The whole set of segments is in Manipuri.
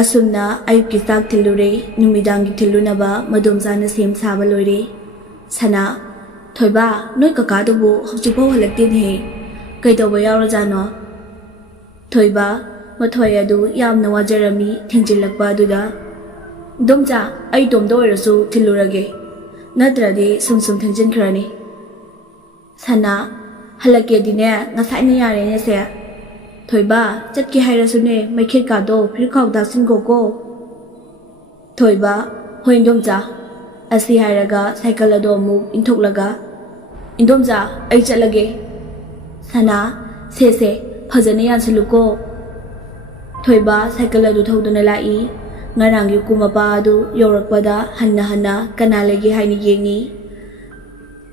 असुमना अयुक्की चाक थिल्लुरे नुमिदांगी थिल्लुनबा मदोमजाना सेम साबा लोइरे सना थोइबा नोइ ककादुबु हौजिकफाउ हलक्तेनहे कइदौबा यावरजानो थोइबा मथोइ अदु यामना वाजरमी थेंजिल्लकपा अदुदा दोमजा अइ तोमदा ओइरसु थिल्लुरगे नत्रदि सुम थेंजिनख्रानि सना हलक्केदिने ngसाइना यारेने से थोइबा चटके हाइरसुने मैखेत कादो फिरखाउ दासिनगोको थोइबा होइंदोमजा असि हाइरगा साइकल अदो अमुक इंथोक्लगा इंदोमजा अइ चलगे सना से फजने यानसलुको थोइबा साइकल अदु थौदुना लाई ngaranggi kumapa adu yorokpada hanna kana legi haini yengi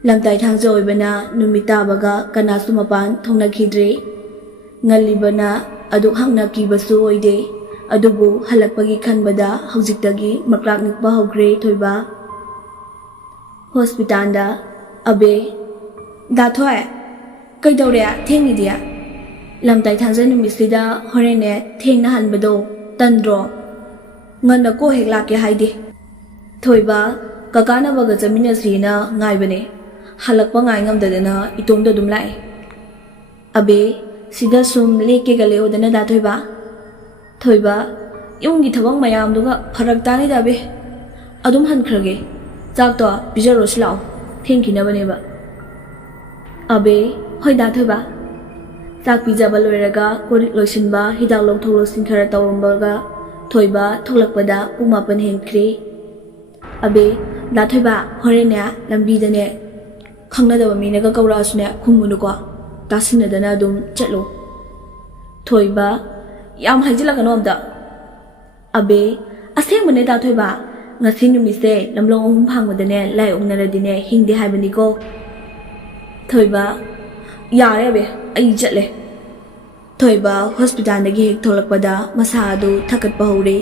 lamtai thangja oibana numita baga kana sumapan thongna khidre ngalibana adu hangna kibasu oide adubu halakpagi khanbada haujiktagi maklak nikba hogre thoiba hospital da abe da thoy kaidore thengi dia lamtai thangja numisida horene thengna hanbado tandro ngana ko hekla ke haide thoiba kakana baga jamina srina ngai bane halakpa ngai ngamdadana itomda dum lai abe sida sum leke gale odana da thoiba yunggi thabang mayam duga pharak tani da be adum hankrage chak to bijaro slao thengkina bane ba abe hoida thoiba chak bijaba loiraga korik loisinba hidak longtholo sinkhara tawrombaga थोइबा थोलकपदा पुमापन हेंख्रे अबे दा थोइबा होरेने लंबीदने खंगनदबा मीनगा कौरासुने खुमुनुको तासिनदना दुम चलो थोइबा याम हाइजिलगनो अबदा अबे असेंबने दा थोइबा ngasi numise lamlong ohum phangmodane lai ongnaradine hingde haibani ko thoiba yare be ai chatle थोइबा हॉस्पिटल दगी हेक थोलकपदा मसा अदु थकटपा हौरे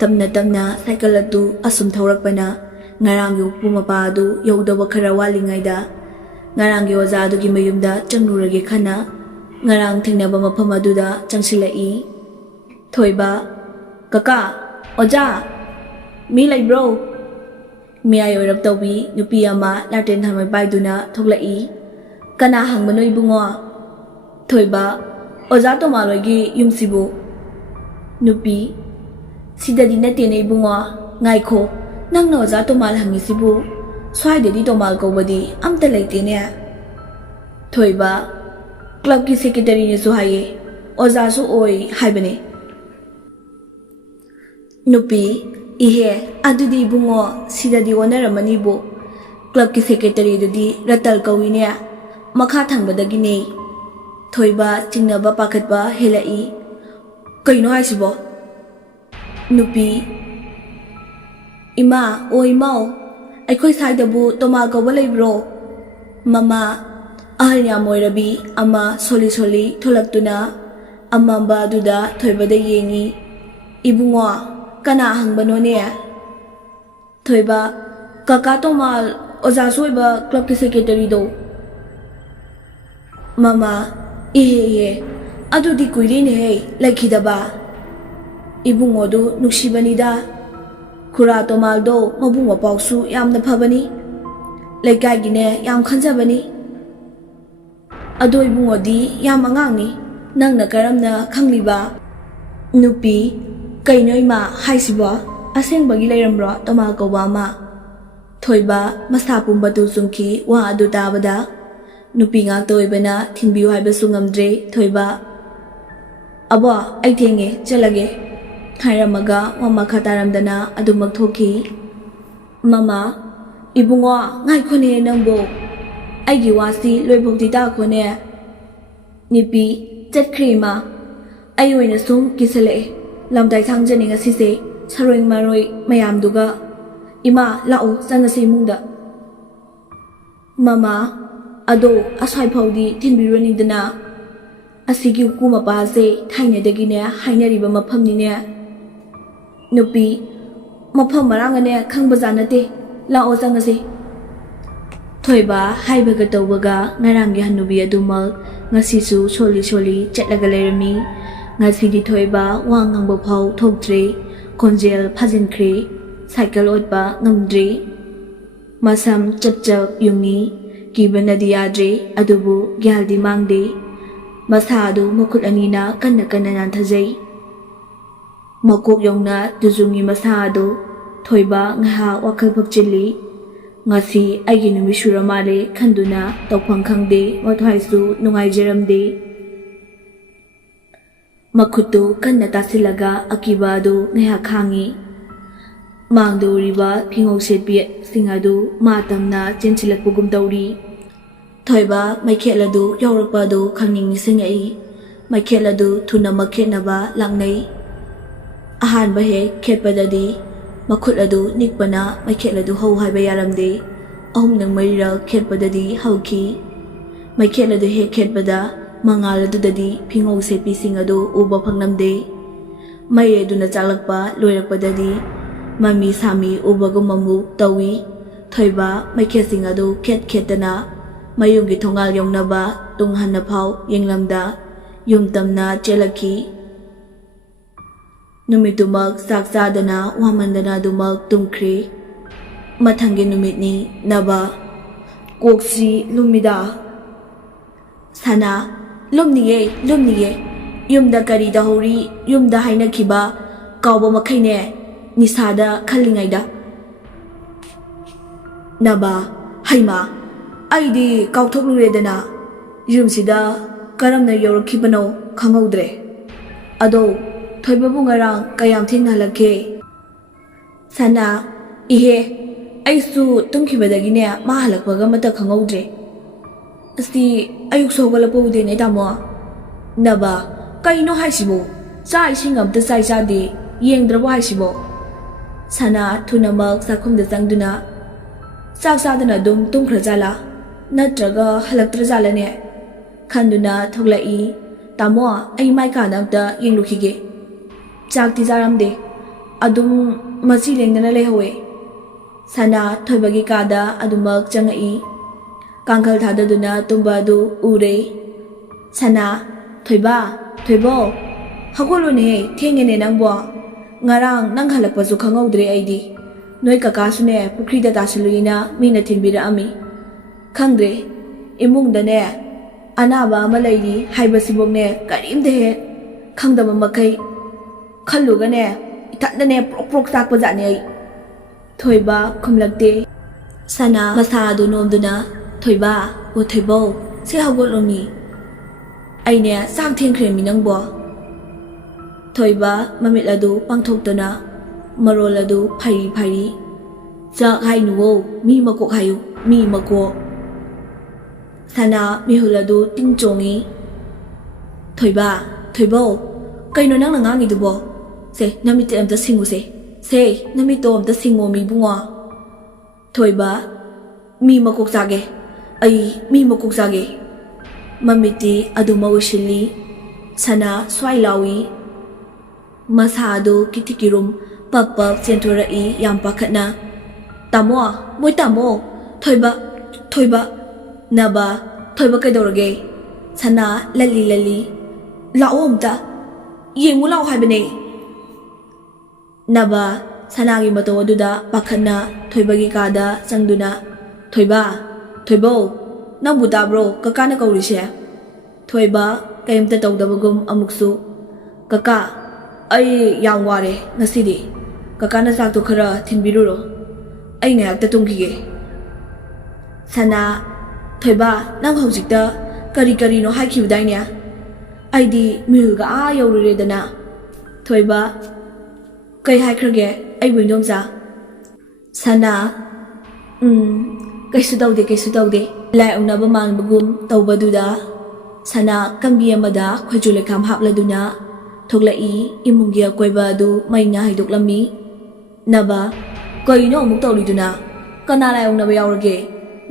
तमना साइकल अदु assume थौरकपना ngarangyu pumapa adu yaudawa khara walingaida ngarangi oza adugi mayumda changnurage khana ngarang thengnaba mafam aduda changsilai thoiba kaka oja mi lai bro mi ayo rap tawbi nupi ama laten thamai baiduna thoklai kana hangmano ibungo thoiba oza to malogi yumsibu nupi sidadi nate nei bungo ngai kho nang no oza to mal hangi sibu swai de di to mal ko badi amta leite ne thoiba club ki secretary ne so haye oza su oi haibane nupi ihe adudi bungo sidadi onaramani bo club ki secretary dudi ratal kawi ne makha thangbadagi ne थोइबा चिंगनबा पाखतबा हेलाई कइनो हाइसिबो नुपी इमा ओ इमाओ अखोइ साइदबु तोमा कबा लेब्रो ममा अहल्या मोइरबी अमा सोली थोलक्तुना अमाबा दुदा थोइबदा येंगी इबुंगो कना हंगबनोने थोइबा काका तोमाल ओजा सोइबा क्लब के सेक्रेटरी दो ममा इहे अदुदी कुइरिने हे लखिदबा इबुंगोदु नुक्सिबनिदा खुरा तोमालदो मबुंगो पाउसु यामना फबनी लेकागिने याम खंजबनी अदो इबुंगोदी याम अंगांगनी नंगना करमना खंगलिबा नुपी कइनोइमा हाइसिबो असेंबगी लेरमरो तोमाल कोबामा थोइबा मसा पुंबतु सुंखी वा अदु ताबदा nupi ngak toibana thinbiu haibasu ngamdre thoiba abo ai thenge chalage thairamaga mama khataramdana adumak thoki mama ibungo ngai khone nangbo aigi wasi loibokti ta khone nipi chatkrima ai oina sum kisale lamdai thangjani ngasi se saroi maroi mayam duga ima lao sangasi mungda mama अदो असवाई फाउदी थिनबिरोनिदना असिगी हुकुमा पासे थाइनेदगिने हाइनरिबा मफमनिने नुपी मफम मरांगने खंगबजानते लाओ जंगसे थोइबा हाइबगा तौबगा ngaranggi hanubi adumal ngasisu soli chatlaga lerami ngasidi thoiba wangangbo phau thoktre ꯈꯣꯟꯖꯦꯜ ꯐꯥꯖꯤꯟꯈ꯭ꯔꯦ ꯁꯥꯏꯀꯜ ꯑꯣꯠꯄ ꯉꯝꯗ꯭ꯔꯦ ꯃꯁꯝ ꯆꯞ ꯆꯞ ꯌꯨꯡꯉꯤ ꯀꯤꯕꯅꯗꯤ ꯌꯥꯗ꯭ꯔꯦ ꯑꯗꯨꯕꯨ ꯒ꯭ꯌꯥꯜꯗꯤ ꯃꯥꯡꯗꯦ ꯃꯁꯥ ꯑꯗꯨ ꯃꯈꯨꯠ ꯑꯅꯤꯅ ꯀꯟꯅ ꯀꯟꯅ ꯅꯥꯟꯊꯖꯩ ꯃꯀꯣꯛ ꯌꯧꯅ ꯇꯨꯖꯨꯡꯉꯤ ꯃꯁꯥ ꯑꯗꯨ ꯊꯣꯏꯕ ꯉꯥꯏꯍꯥꯛ ꯋꯥꯈꯜ ꯐꯛꯆꯤꯜꯂꯤ ꯉꯁꯤ ꯑꯩꯒꯤ ꯅꯨꯃꯤꯠ ꯁꯨꯔ ꯃꯥꯜꯂꯦ ꯈꯟꯗꯨꯅ ꯇꯧꯐꯝ ꯈꯪꯗꯦ ꯃꯊ꯭ꯋꯥꯏꯁꯨ ꯅꯨꯡꯉꯥꯏꯖꯔꯝꯗꯦ ꯃꯈꯨꯠꯇꯨ ꯀꯟꯅ ꯇꯥꯁꯤꯜꯂꯒ ꯑꯀꯤꯕ ꯑꯗꯨ ꯉꯥꯏꯍꯥꯛ ꯈꯥꯡꯉꯤ ꯃꯥꯡꯗ ꯎꯔꯤꯕ ꯐꯤꯉꯧ ꯁꯦꯠꯄꯤꯁꯤꯡ ꯑꯗꯨ ꯃꯥꯇꯝꯅ ꯆꯦꯟꯁꯤꯜꯂꯛꯄꯒꯨꯝ ꯇꯧꯔꯤ ꯊꯣꯏꯕ ꯃꯩꯈꯦꯠ ꯑꯗꯨ ꯌꯧꯔꯛꯄ ꯑꯗꯨ ꯈꯪꯅꯤꯡ ꯅꯤꯡꯁꯤꯡꯉꯛꯏ ꯃꯩꯈꯦꯠ ꯑꯗꯨ ꯊꯨꯅꯃꯛ ꯈꯦꯠꯅꯕ ꯂꯥꯛꯅꯩ ꯑꯍꯥꯟꯕ ꯍꯦꯛ ꯈꯦꯠꯄꯗꯗꯤ ꯃꯈꯨꯠ ꯑꯗꯨ ꯅꯤꯛꯄꯅ ꯃꯩꯈꯦꯠ ꯑꯗꯨ ꯍꯧ ꯍꯥꯏꯕ ꯌꯥꯔꯝꯗꯦ ꯑꯍꯨꯝꯂꯛ ꯃꯔꯤꯔꯛ ꯈꯦꯠꯄꯗꯗꯤ ꯍꯧꯈꯤ ꯃꯩꯈꯦꯠ ꯑꯗꯨ ꯍꯦꯛ ꯈꯦꯠꯄꯗ ꯃꯉꯥꯜ ꯑꯗꯨꯗꯗꯤ ꯐꯤꯉꯧ ꯁꯦꯠꯄꯤꯁꯤꯡ ꯑꯗꯨ ꯎꯕ ꯐꯪꯂꯝꯗꯦ ꯃꯩ ꯑꯗꯨꯅ ꯆꯥꯛꯂꯛꯄ ꯂꯣꯏꯔꯛꯄꯗꯗꯤ ꯃꯃꯤ ꯁꯥꯃꯤ ꯎꯕꯒꯨꯝ ꯑꯃꯨꯛ ꯇꯧꯏ ꯊꯣꯏꯕ ꯃꯩꯈꯦꯠꯁꯤꯡ ꯑꯗꯨ ꯈꯦꯠ ꯈꯦꯠꯇꯅ ꯃꯌꯨꯝꯒꯤ ꯊꯣꯡꯒꯥꯜ ꯌꯧꯅꯕ ꯇꯨꯡ ꯍꯟꯅ ꯐꯥꯎ ꯌꯦꯡꯂꯝꯗ ꯌꯨꯝ ꯇꯝꯅ ꯆꯦꯜꯂꯛꯈꯤ ꯅꯨꯃꯤꯠꯇꯨꯃꯛ ꯆꯥꯛ ꯆꯥꯗꯅ ꯋꯥꯃꯟꯗꯅ ꯑꯗꯨꯃꯛ ꯇꯨꯝꯈ꯭ꯔꯦ ꯃꯊꯪꯒꯤ ꯅꯨꯃꯤꯠꯅꯤ ꯅꯕ ꯀꯣꯛꯁꯤ ꯂꯨꯝꯃꯤꯗ ꯁꯅꯥ ꯂꯨꯝꯅꯤꯌꯦ ꯌꯨꯝꯗ ꯀꯔꯤ ꯇꯧꯍꯧꯔꯤ ꯌꯨꯝꯗ ꯍꯥꯏꯅꯈꯤꯕ ꯀꯥꯎꯕ ꯃꯈꯩꯅꯦ ꯅꯤꯁꯥꯗ ꯈꯜꯂꯤꯉꯩꯗ ꯅꯕ ꯍꯩꯃꯥ ꯑꯩꯗꯤ ꯀꯥꯎꯊꯣꯛꯂꯨꯔꯦꯗꯅ ꯌꯨꯝꯁꯤꯗ ꯀꯔꯝꯅ ꯌꯧꯔꯛꯈꯤꯕꯅꯣ ꯈꯪꯍꯧꯗ꯭ꯔꯦ ꯑꯗꯣ ꯊꯣꯏꯕꯕꯨ ꯉꯔꯥꯡ ꯀꯌꯥꯝ ꯊꯦꯡꯅ ꯍꯜꯂꯛꯀꯦ ꯁꯅꯥ ꯏꯍꯦ ꯑꯩꯁꯨ ꯇꯨꯝꯈꯤꯕꯗꯒꯤꯅꯦ ꯃꯥ ꯍꯜꯂꯛꯄꯒ ꯑꯃꯠꯇ ꯈꯪꯍꯧꯗ꯭ꯔꯦ ꯑꯁꯤ ꯑꯌꯨꯛꯁꯨ ꯍꯧꯒꯠꯂꯛꯄ ꯎꯗꯦꯅꯦ ꯇꯥꯃꯣ ꯅꯕ ꯀꯩꯅꯣ ꯍꯥꯏꯁꯤꯕꯣ ꯆꯥꯛ ꯏꯁꯤꯡ ꯑꯝꯇ ꯆꯥꯗꯦ ꯌꯦꯡꯗ꯭ꯔꯕꯣ ꯍꯥꯏꯁꯤꯕꯣ ꯁꯅꯥ ꯊꯨꯅꯃꯛ ꯆꯥꯛꯈꯨꯝꯗ ꯆꯪꯗꯨꯅ ꯆꯥꯛ ꯆꯥꯗꯅ ꯑꯗꯨꯝ ꯇꯨꯝꯈ꯭ꯔꯖꯥꯠꯂꯥ ꯅꯠꯇ꯭ꯔꯒ ꯍꯜꯂꯛꯇ꯭ꯔꯖꯥꯠꯂꯅꯦ ꯈꯟꯗꯨꯅ ꯊꯣꯛꯂꯛꯏ ꯇꯥꯃꯣ ꯑꯩ ꯃꯥꯏ ꯀꯥꯗ ꯑꯝꯇ ꯌꯦꯡꯂꯨꯈꯤꯒꯦ ꯆꯥꯛꯇꯤ ꯆꯥꯔꯝꯗꯦ ꯑꯗꯨꯝ ꯃꯆꯤ ꯂꯦꯡꯗꯅ ꯂꯩꯍꯧꯋꯦ ꯁꯅꯥ ꯊꯣꯏꯕꯒꯤ ꯀꯥꯗ ꯑꯗꯨꯃꯛ ꯆꯪꯉꯛꯏ ꯀꯥꯡꯈꯜ ꯊꯥꯗꯗꯨꯅ ꯇꯨꯝꯕ ꯑꯗꯨ ꯎꯔꯦ ꯁꯅꯥ ꯊꯣꯏꯕꯣ ꯍꯧꯒꯠꯂꯨꯅꯦꯍꯦ ꯊꯦꯡꯉꯦꯅꯦ ꯅꯪꯕꯣ ꯉꯔꯥꯡ ꯅꯪ ꯍꯜꯂꯛꯄꯁꯨ ꯈꯪꯍꯧꯗ꯭ꯔꯦ ꯑꯩꯗꯤ ꯅꯣꯏ ꯀꯀꯥꯁꯨꯅꯦ ꯄꯨꯈ꯭ꯔꯤꯗ ꯇꯥꯁꯤꯜꯂꯨꯏꯅ ꯃꯤꯅ ꯊꯤꯟꯕꯤꯔꯛꯑꯝꯃꯤ ꯈꯪꯗ꯭ꯔꯦ ꯏꯃꯨꯡꯗꯅꯦ ꯑꯅꯥꯕ ꯑꯃ ꯂꯩꯔꯤ ꯍꯥꯏꯕꯁꯤꯐꯧꯅꯦ ꯀꯔꯤꯝꯇ ꯍꯦꯛ ꯈꯪꯗꯕ ꯃꯈꯩ ꯈꯜꯂꯨꯒꯅꯦ ꯏꯊꯟꯗꯅꯦ ꯄ꯭ꯔꯣꯛ ꯄ꯭ꯔꯣꯛ ꯆꯥꯛꯄꯖꯥꯠꯅꯤ ꯑꯩ ꯊꯣꯏꯕ ꯈꯨꯝꯂꯛꯇꯦ ꯁꯅꯥ ꯃꯁꯥ ꯑꯗꯨ ꯅꯣꯝꯗꯨꯅ ꯊꯣꯏꯕ ꯑꯣ ꯊꯣꯏꯕꯧ ꯁꯤ ꯍꯧꯒꯠꯂꯣꯃꯤ ꯑꯩꯅꯦ ꯆꯥꯛ ꯊꯦꯡꯈ꯭ꯔꯦꯃꯤ ꯅꯪꯕꯣ ꯊꯣꯏꯕ ꯃꯃꯤꯠ ꯑꯗꯨ ꯄꯥꯡꯊꯣꯛꯇꯨꯅ ꯃꯔꯣꯜ ꯑꯗꯨ ꯐꯩꯔꯤ ꯆꯥꯛ ꯍꯥꯏꯅꯨꯋꯣ ꯃꯤ ꯃꯀꯣꯛ ꯍꯥꯏꯌꯨ ꯃꯤ ꯃꯀꯣꯛ ꯁꯅꯥ ꯃꯤꯍꯨꯜ ꯑꯗꯨ ꯇꯤꯡ ꯆꯣꯡꯉꯤ ꯊꯣꯏꯕꯧ ꯀꯩꯅꯣ ꯅꯪꯅ ꯉꯥꯡꯉꯤꯗꯨꯕꯣ ꯁꯦ ꯅꯃꯤꯠꯇ ꯑꯝꯇ ꯁꯤꯡꯉꯨꯁꯦ ꯁꯦ ꯅꯃꯤꯠꯇꯣ ꯑꯝꯇ ꯁꯤꯡꯉꯣ ꯃꯤꯕꯨꯡꯉꯣ ꯊꯣꯏꯕ ꯃꯤ ꯃꯀꯣꯛ ꯆꯥꯒꯦ ꯑꯩ ꯃꯤ ꯃꯀꯣꯛ ꯆꯥꯒꯦ ꯃꯃꯤꯠꯇꯤ ꯑꯗꯨꯃ ꯎꯏꯁꯤꯜꯂꯤ ꯁꯅꯥ ꯁ꯭ꯋꯥꯏ ꯂꯥꯎꯏ ꯃꯁꯥ ꯑꯗꯨ ꯀꯤꯊꯤꯀꯤꯔꯨꯝ ꯄꯞ ꯆꯦꯟꯊꯣꯔꯛꯏ ꯌꯥꯝ ꯄꯥꯈꯠꯅ ꯇꯥꯃꯣ ꯃꯣꯏ ꯇꯥꯃꯣ ꯊꯣꯏꯕ ꯅꯕ ꯊꯣꯏꯕ ꯀꯩꯗꯧꯔꯒꯦ ꯁꯅꯥ ꯂꯜꯂꯤ ꯂꯥꯛꯑꯣ ꯑꯝꯇ ꯌꯦꯡꯉꯨ ꯂꯥꯛꯑꯣ ꯍꯥꯏꯕꯅꯦ ꯅꯕ ꯁꯅꯥꯒꯤ ꯃꯇꯧ ꯑꯗꯨꯗ ꯄꯥꯈꯠꯅ ꯊꯣꯏꯕꯒꯤ ꯀꯥꯗ ꯆꯪꯗꯨꯅ ꯊꯣꯏꯕꯧ ꯅꯪꯕꯨ ꯇꯥꯕ꯭ꯔꯣ ꯀꯀꯥꯅ ꯀꯧꯔꯤꯁꯦ ꯊꯣꯏꯕ ꯀꯩꯝꯇ ꯇꯧꯗꯕꯒꯨꯝ ꯑꯃꯨꯛꯁꯨ ꯀꯀꯥ ꯑꯩ ꯌꯥꯝ ꯋꯥꯔꯦ ꯉꯁꯤꯗꯤ ꯀꯀꯥꯅ ꯆꯥꯛꯇꯣ ꯈꯔ ꯊꯤꯟꯕꯤꯔꯨꯔꯣ ꯑꯩ ꯉꯥꯏꯍꯥꯛꯇ ꯇꯨꯝꯈꯤꯒꯦ ꯁꯅꯥ ꯊꯣꯏꯕ ꯅꯪ ꯍꯧꯖꯤꯛꯇ ꯀꯔꯤꯅꯣ ꯍꯥꯏꯈꯤꯕꯗꯥꯏꯅꯦ ꯑꯩꯗꯤ ꯃꯤꯍꯨꯜꯒ ꯌꯧꯔꯨꯔꯦꯗꯅ ꯊꯣꯏꯕ ꯀꯩ ꯍꯥꯏꯈ꯭ꯔꯒꯦ ꯑꯩꯕꯨ ꯏꯟꯗꯣꯝꯆꯥ ꯁꯅꯥ ꯀꯩꯁꯨ ꯇꯧꯗꯦ ꯂꯥꯏ ꯑꯣꯛꯅꯕ ꯃꯥꯟꯕꯒꯨꯝ ꯇꯧꯕꯗꯨꯗ ꯁꯅꯥ ꯀꯝꯕꯤ ꯑꯃꯗ ꯈꯣꯏꯆꯨ ꯂꯩꯈꯥꯝ ꯍꯥꯞꯂꯗꯨꯅ ꯊꯣꯛꯂꯛꯏ ꯏꯃꯨꯡꯒꯤ ꯑꯀꯣꯏꯕ ꯑꯗꯨ ꯃꯩꯅ ꯍꯩꯗꯣꯛꯂꯝꯃꯤ ꯅꯕ ꯀꯩꯅꯣ ꯑꯃꯨꯛ ꯇꯧꯔꯤꯗꯨꯅ ꯀꯅꯥ ꯂꯥꯏ ꯑꯣꯛꯅꯕ ꯌꯥꯎꯔꯒꯦ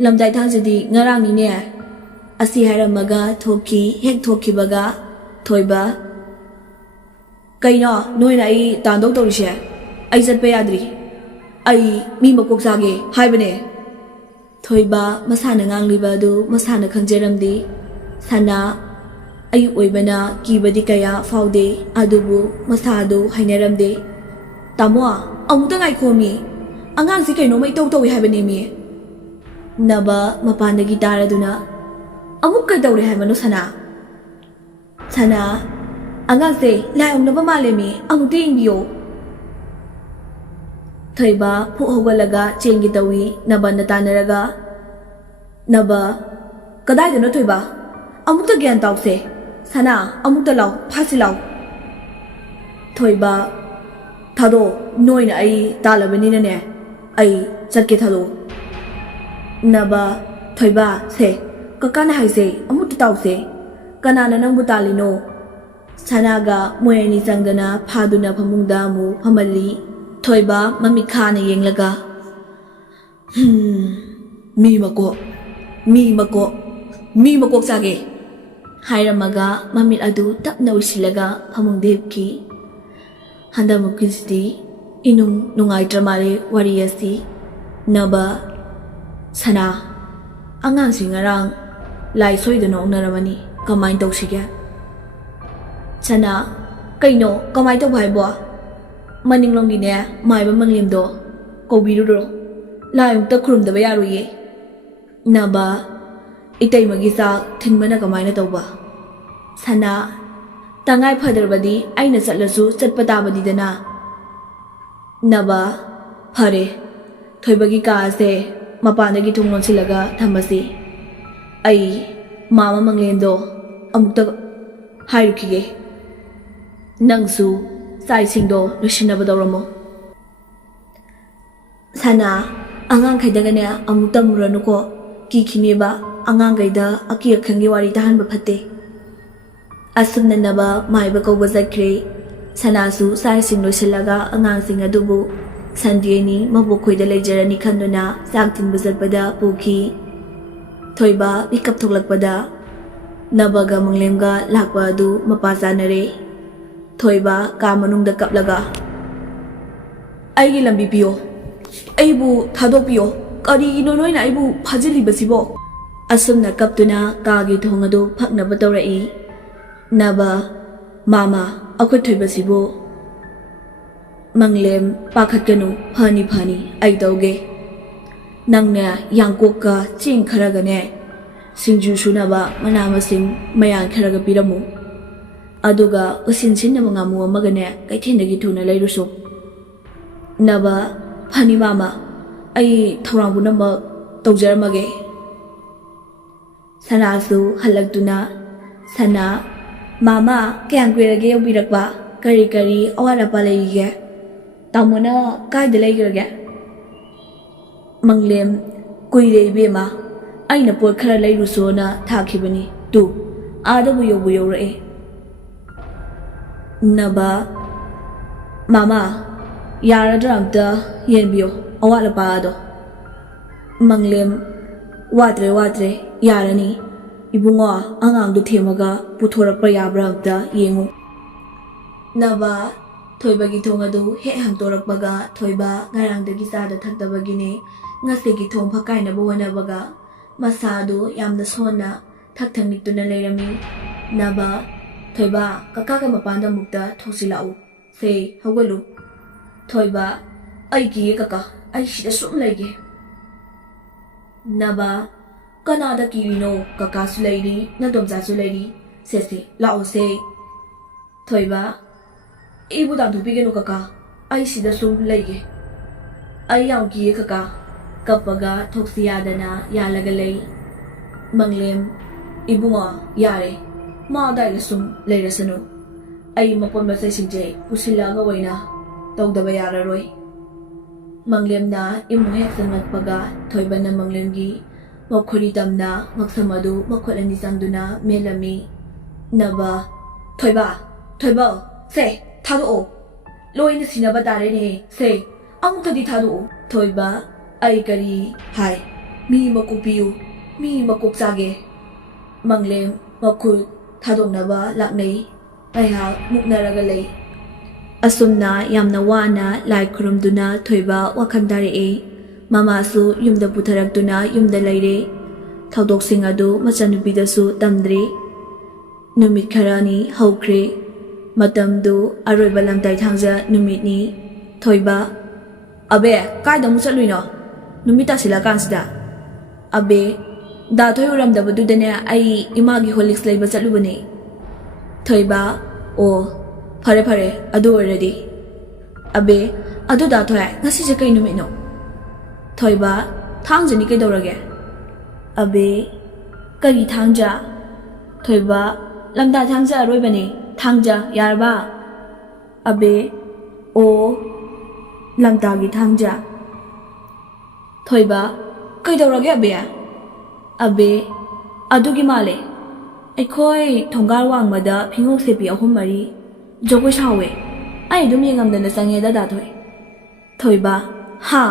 ꯂꯝꯇꯥꯏ ꯊꯥꯡꯖꯗꯤ ꯉꯔꯥꯡꯅꯤꯅꯦ ꯑꯁꯤ ꯍꯥꯏꯔꯝꯃꯒ ꯊꯣꯛꯈꯤ ꯍꯦꯛ ꯊꯣꯛꯈꯤꯕꯒ ꯊꯣꯏꯕ ꯀꯩꯅꯣ ꯅꯣꯏꯅ ꯑꯩ ꯇꯥꯟꯗꯧ ꯇꯧꯔꯤꯁꯦ ꯑꯩ ꯆꯠꯄ ꯌꯥꯗ꯭ꯔꯤ ꯑꯩ ꯃꯤ ꯃꯀꯣꯛ ꯆꯥꯒꯦ ꯍꯥꯏꯕꯅꯦ ꯊꯣꯏꯕ ꯃꯁꯥꯅ ꯉꯥꯡꯂꯤꯕ ꯑꯗꯨ ꯃꯁꯥꯅ ꯈꯪꯖꯔꯝꯗꯦ ꯁꯅꯥ ꯑꯌꯨꯛ ꯑꯣꯏꯕꯅ ꯀꯤꯕꯗꯤ ꯀꯌꯥ ꯐꯥꯎꯗꯦ ꯑꯗꯨꯕꯨ ꯃꯁꯥ ꯑꯗꯨ ꯍꯩꯅꯔꯝꯗꯦ Tamo, amuta ngai khomi. Angang si kaino may tau hibani mi. Naba mapandagi taraduna. Amuk ka daw hibano sana. Sana, angang si layong naba malemi amuti ingyo. Thoiba puhogalaga chengi dawi naba natanaraga. Naba, kadai dono thoiba. Amukta gyan tau se. Sana, amukta law, phasi law. Thoiba, thado noina ai talabani na ne. Ai chatke thado. Naba, thoiba se. Kakana hai se, amukta tau se. Kanana nang butalino. Sanaga moyani sangdana phaduna phamungda mu phamali. Thoiba mamikha na yenglaga. Mi mako sage. Hairamaga mamit adu tapna usilaga phamungdebki. Handa mukisdi inung nungai tramare wariyasi. Naba sana angang singarang lai soidano naramani kamay daw siya. Sana kaino kamay daw bhai bo. Maninglong gine maiba manglimdo kobiruro layong ta khurumdaba yaroye. Naba itay magisa thinbana kamay na tawba. Sana tangay phadrabadi aina chatlasu chatpatabadi dana. Naba phare thoibagi ka ase mapandagi thunglon silaga thamasi. Ai mama manglendo amukta hairukige. Nangsu sai singdo lusinabadoramo. Sana angang khaidagane amukta muranuko kikhineba angang gaida aki akhangi wari tahan baphatte. Asumna naba maiba ko bazakre. Sanasu sai singlo silaga angang sing adubu sandieni mabukhoida lejarani khanduna saktin bazatpada puki. Thoiba pikap thoklakpada nabaga manglemga lakwa adu mapasanare. Thoiba ka manungda kaplaga. Aigi lambi piyo. Aibu thadok piyo. Kari ino noina aibu phajili basibo. Asumna kaptuna kagi thongadu phakna batorai. Naba mama akhut thoiba sibo. Manglem pakhatkanu phani ai tauge. Nangna yangkokka ching kharagane singju sunaba manamasim mayan kharaga piramu. Aduga usinsinna mangamu amagane kaithendagi thuna leirusu. Naba phani mama ai thorangbu namba tawjaramage. Sanasu halaktuna sana mama kyang kwirage yobirakba kari awara leige. Tamona kaida leigirage. Manglem kuire bema aina pot khara leirusona thakibani tu adabu yobu yore. Naba mama yaradramta yenbio awala paado. Manglem watre yarani ibungo angangdu themaga puthorakpa yabramta yengu. Naba thoibagi thongadu he hangtorakpaga thoiba ngarangdagi sada thaktabagine ngasigi thong phakaina bowanabaga masadu yamda sonna thakthangniktuna leirami. Naba thoiba kakaga mapanda mukta thosilau se hawgalu. Thoiba aigi kaka ai sida sum leige. Naba kanada kirino kaka sulairi nadomza sulairi se lao se. Thoiba ibu dang thupigenu kaka ai sida sum leige. Ai yang ki kaka kapaga thoksiyadana yalagalei. Manglem ibunga yare ma dai sum leirasanu. Ai mapon basai sinje pusilaga waina tawdaba yararoi. Manglem na imuhe sangatpaga thoibana manglemgi makhuri tamna maksamadu makholani sangduna melami. Naba thoiba se thado loina sinaba tare ne se amutadi thado. Thoiba ai kari hai mi makupiu mi makuk sage. Manglem makhut thadonaba laknei aiha muknaraga lei. Asumna yamna wana lai khurumduna thoiba wakhandare e. Mamasu yumda putharakduna yumda leire. Thaudoksing adu machanupidasu tamdre. Numit kharani haukhre. Matamdu aroiba lamtai thangja numitni. Thoiba Abe kai da mu chatluino numita sila kansida Abe da thoi uram da badu dane ai ima gi holics leiba chatlubani Thoiba o phare adu already Abe adu da thoi ngasi je kai numino Thoiba thangjani kai dorage Abe kari thangja Thoiba lamda thangja roibani thangja yarba Abe o lamtagi thangja Thoiba kai dorage abe Abe adugi male Ekhoi thongar wangmada phingok sepi ahum mari jogoi sawe ai dum yengamdana sange da thoi Thoiba ha